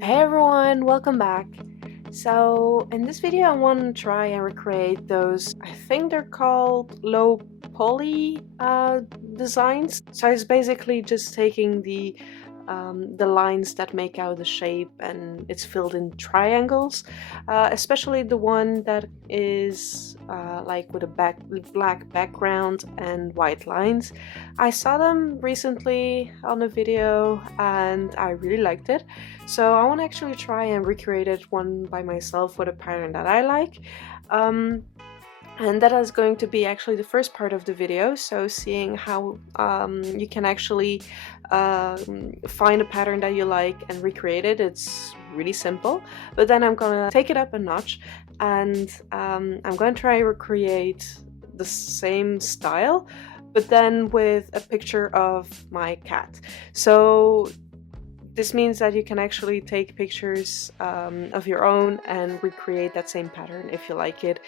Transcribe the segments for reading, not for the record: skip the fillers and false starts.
Hey everyone, welcome back. So in this video I want to try and recreate those, I think they're called low poly designs. So it's basically just taking the lines that make out the shape and it's filled in triangles, especially the one that is like with a black background and white lines. I saw them recently on a video and I really liked it. So I want to actually try and recreate it one by myself with a pattern that I like. And that is going to be actually the first part of the video, so seeing how you can actually find a pattern that you like and recreate it. It's really simple, but then I'm gonna take it up a notch and I'm gonna try and recreate the same style, but then with a picture of my cat. So this means that you can actually take pictures of your own and recreate that same pattern if you like it,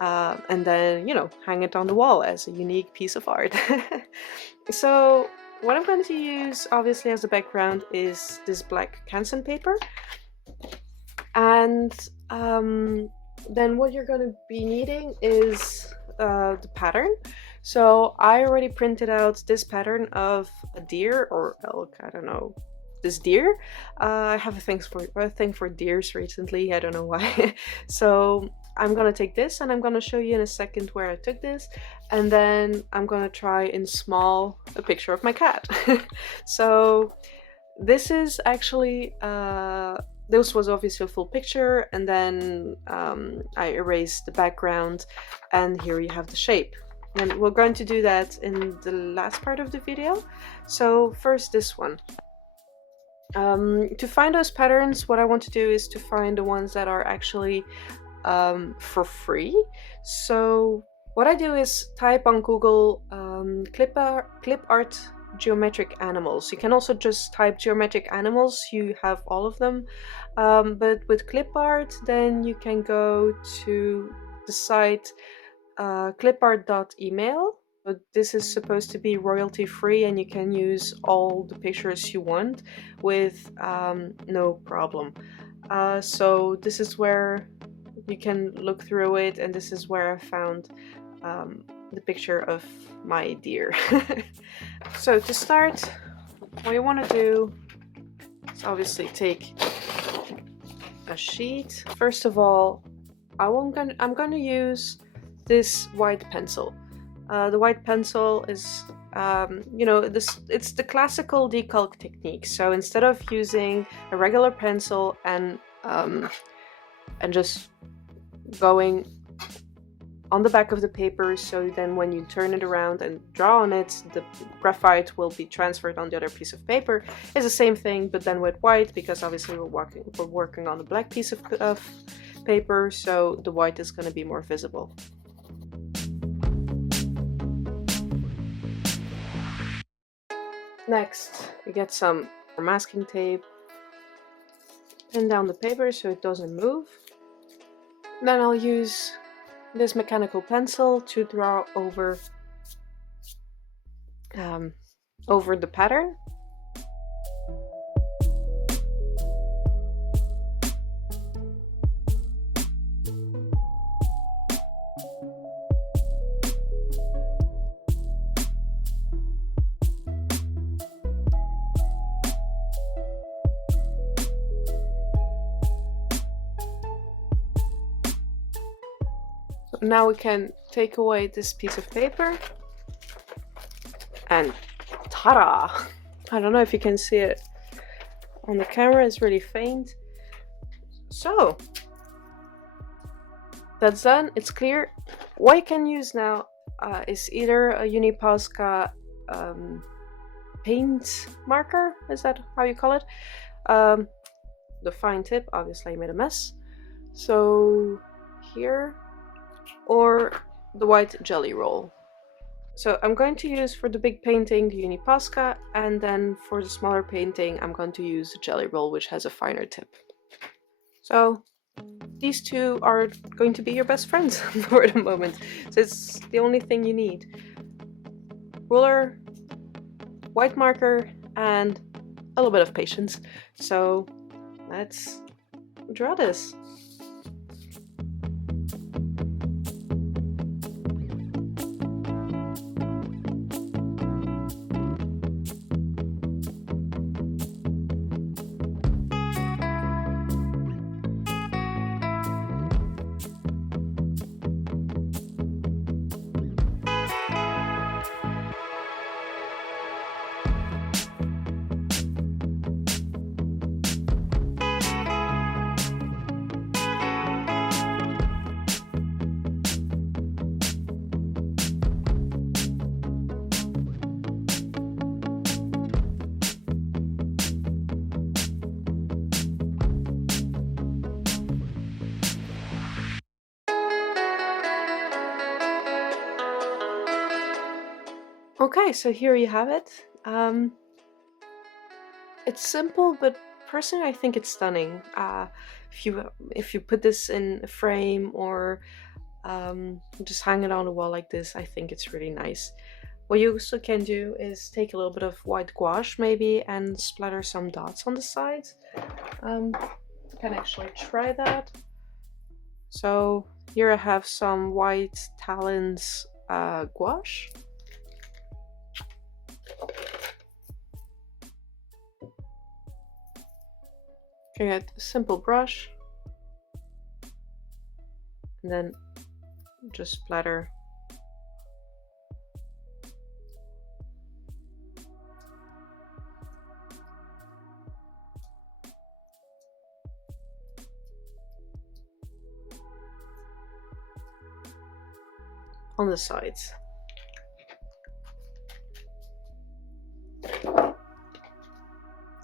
and then, you know, hang it on the wall as a unique piece of art. So what I'm going to use obviously as a background is this black Canson paper, and then what you're going to be needing is the pattern. So I already printed out this pattern of a deer or elk, I don't know, this deer. I have a thing for deers recently, I don't know why. So I'm gonna take this and I'm gonna show you in a second where I took this, and then I'm gonna try in small a picture of my cat. So this is actually this was obviously a full picture, and then I erased the background, and here you have the shape. And we're going to do that in the last part of the video. So first this one. To find those patterns, what I want to do is to find the ones that are actually for free. So what I do is type on Google clip art geometric animals. You can also just type geometric animals, you have all of them. But with clip art, then you can go to the site clipart.email. But this is supposed to be royalty free and you can use all the pictures you want with no problem. So this is where you can look through it, and this is where I found the picture of my deer. So to start, what you want to do is obviously take a sheet. First of all, I'm going to use this white pencil. The white pencil is, you know, it's the classical decalc technique. So instead of using a regular pencil and just going on the back of the paper, so then when you turn it around and draw on it, the graphite will be transferred on the other piece of paper. It's the same thing, but then with white, because obviously we're working on a black piece of paper, so the white is going to be more visible. Next, we get some masking tape, pin down the paper so it doesn't move. Then I'll use this mechanical pencil to draw over the pattern. Now we can take away this piece of paper and ta-da! I don't know if you can see it on the camera, it's really faint. So that's done, it's clear. What you can use now is either a Uniposca paint marker, is that how you call it? The fine tip, obviously I made a mess. So here, or the white jelly roll. So I'm going to use for the big painting the Uniposca, and then for the smaller painting I'm going to use the jelly roll, which has a finer tip. So these two are going to be your best friends for the moment. So it's the only thing you need. Ruler, white marker, and a little bit of patience. So let's draw this. Okay, so here you have it. It's simple, but personally I think it's stunning. If you put this in a frame or just hang it on the wall like this, I think it's really nice. What you also can do is take a little bit of white gouache maybe and splatter some dots on the sides. You can actually try that. So here I have some white Talons gouache. You get a simple brush and then just splatter on the sides.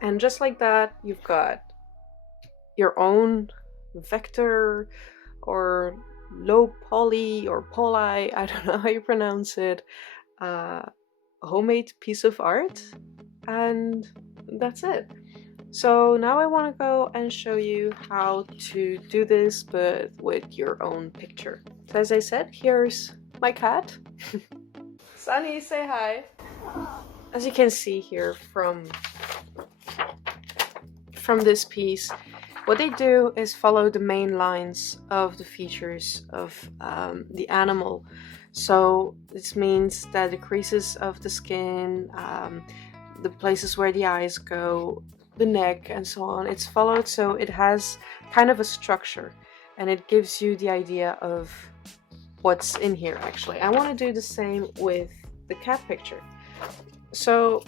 And just like that, you've got your own vector or low poly or poly, I don't know how you pronounce it, homemade piece of art. And that's it. So now I want to go and show you how to do this, but with your own picture. So as I said, here's my cat. Sunny, say hi. As you can see here from this piece, what they do is follow the main lines of the features of the animal. So this means that the creases of the skin, the places where the eyes go, the neck and so on, it's followed, so it has kind of a structure and it gives you the idea of what's in here. Actually, I want to do the same with the cat picture. So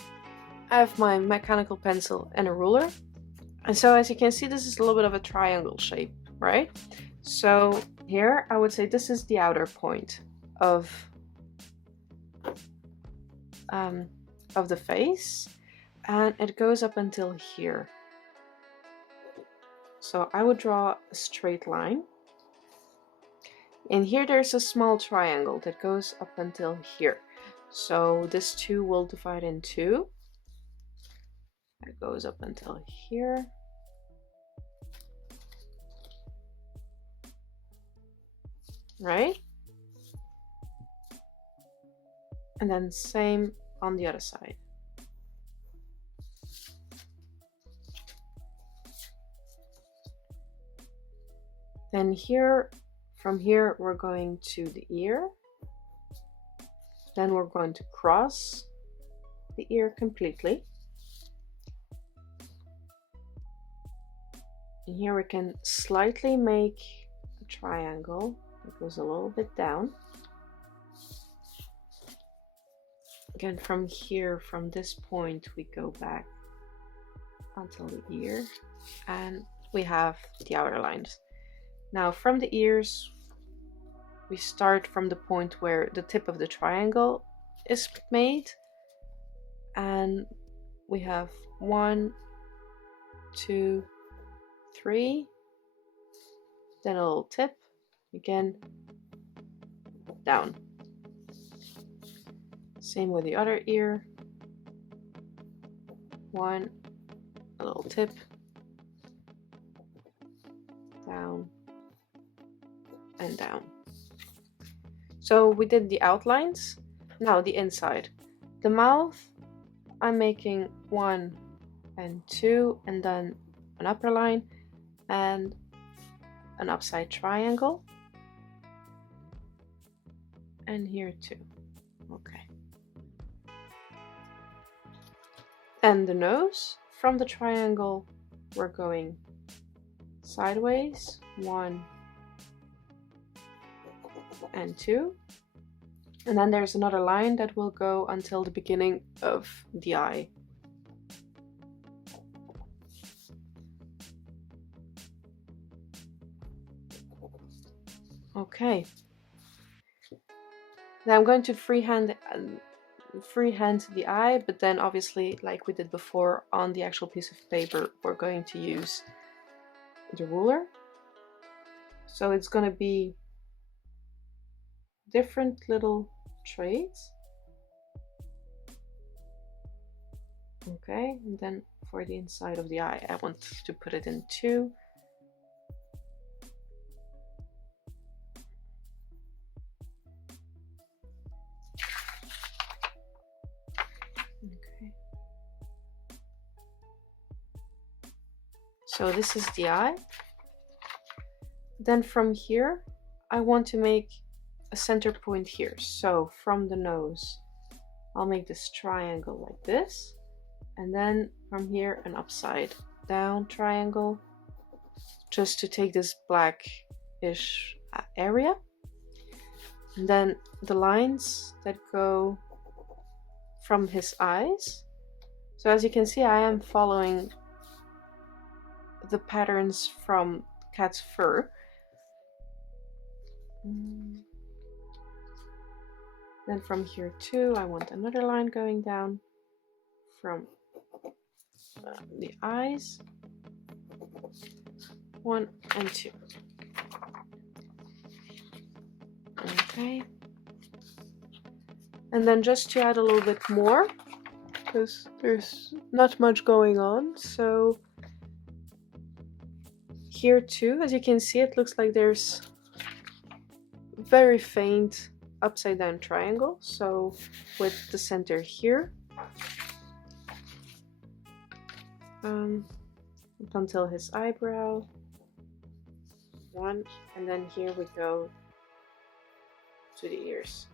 I have my mechanical pencil and a ruler. And so as you can see, this is a little bit of a triangle shape, right? So here I would say this is the outer point of the face, and it goes up until here. So I would draw a straight line. And here there's a small triangle that goes up until here. So this 2 will divide in 2. It goes up until here. Right? And then same on the other side. Then here, from here we're going to the ear. Then we're going to cross the ear completely. And here we can slightly make a triangle. It goes a little bit down. Again, from here, from this point, we go back until the ear, and we have the outer lines. Now, from the ears, we start from the point where the tip of the triangle is made, and we have 1, 2, 3, then a little tip, again, down. Same with the other ear. 1, a little tip, down, and down. So we did the outlines. Now the inside. The mouth, I'm making 1 and 2, and then an upper line, and an upside triangle, and here too. Okay. And the nose, from the triangle we're going sideways, 1 and 2, and then there's another line that will go until the beginning of the eye. Okay. Now I'm going to freehand the eye, but then obviously, like we did before, on the actual piece of paper we're going to use the ruler. So it's going to be different little traits. Okay, and then for the inside of the eye I want to put it in 2. Okay. So this is the eye. Then from here I want to make a center point here. So from the nose I'll make this triangle like this, and then from here an upside down triangle, just to take this blackish area. And then the lines that go from his eyes. So as you can see, I am following the patterns from cat's fur. Then from here too, I want another line going down from the eyes, 1 and 2. Okay. And then just to add a little bit more, because there's not much going on, so here too, as you can see, it looks like there's very faint upside down triangle. So with the center here, up until his eyebrow, 1, and then here we go to the ears.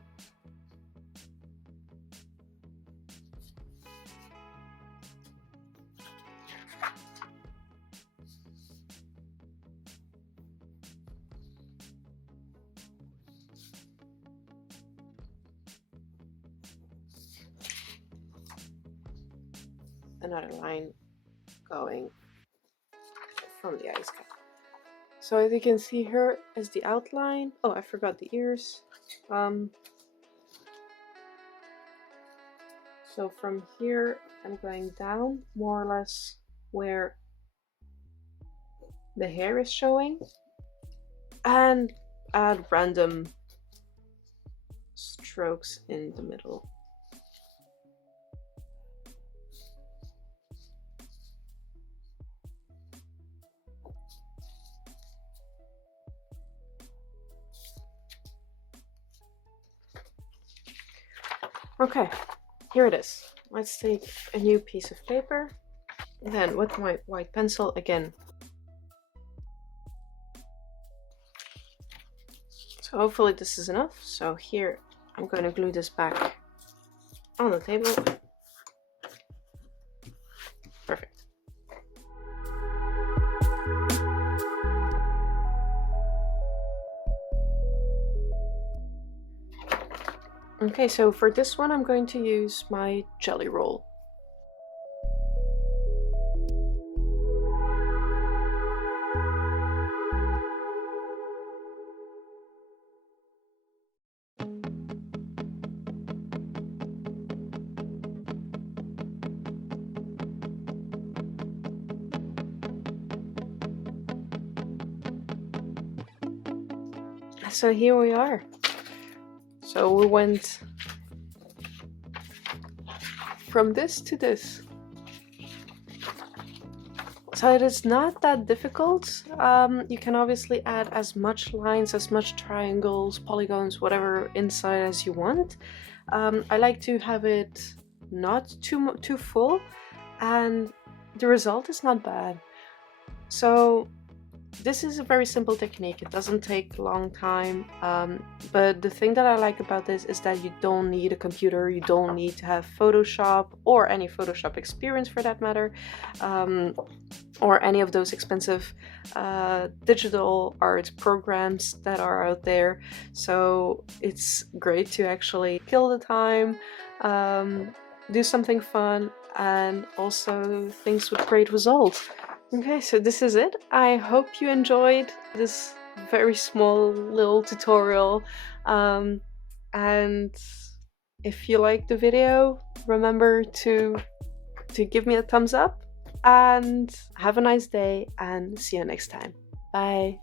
Another line going from the eyes cap. So as you can see here is the outline. Oh, I forgot the ears. So from here I'm going down more or less where the hair is showing, and add random strokes in the middle. Okay, here it is. Let's take a new piece of paper, and then with my white pencil again. So hopefully this is enough. So here I'm going to glue this back on the table. Perfect. Okay, so for this one I'm going to use my jelly roll. So here we are. So we went from this to this. So it is not that difficult. You can obviously add as much lines, as much triangles, polygons, whatever inside as you want. I like to have it not too full, and the result is not bad. So this is a very simple technique. It doesn't take a long time, but the thing that I like about this is that you don't need a computer, you don't need to have Photoshop or any Photoshop experience for that matter, or any of those expensive digital art programs that are out there. So it's great to actually kill the time, do something fun, and also things with great results. Okay, so this is it. I hope you enjoyed this very small little tutorial. And if you liked the video, remember to give me a thumbs up, and have a nice day, and see you next time. Bye.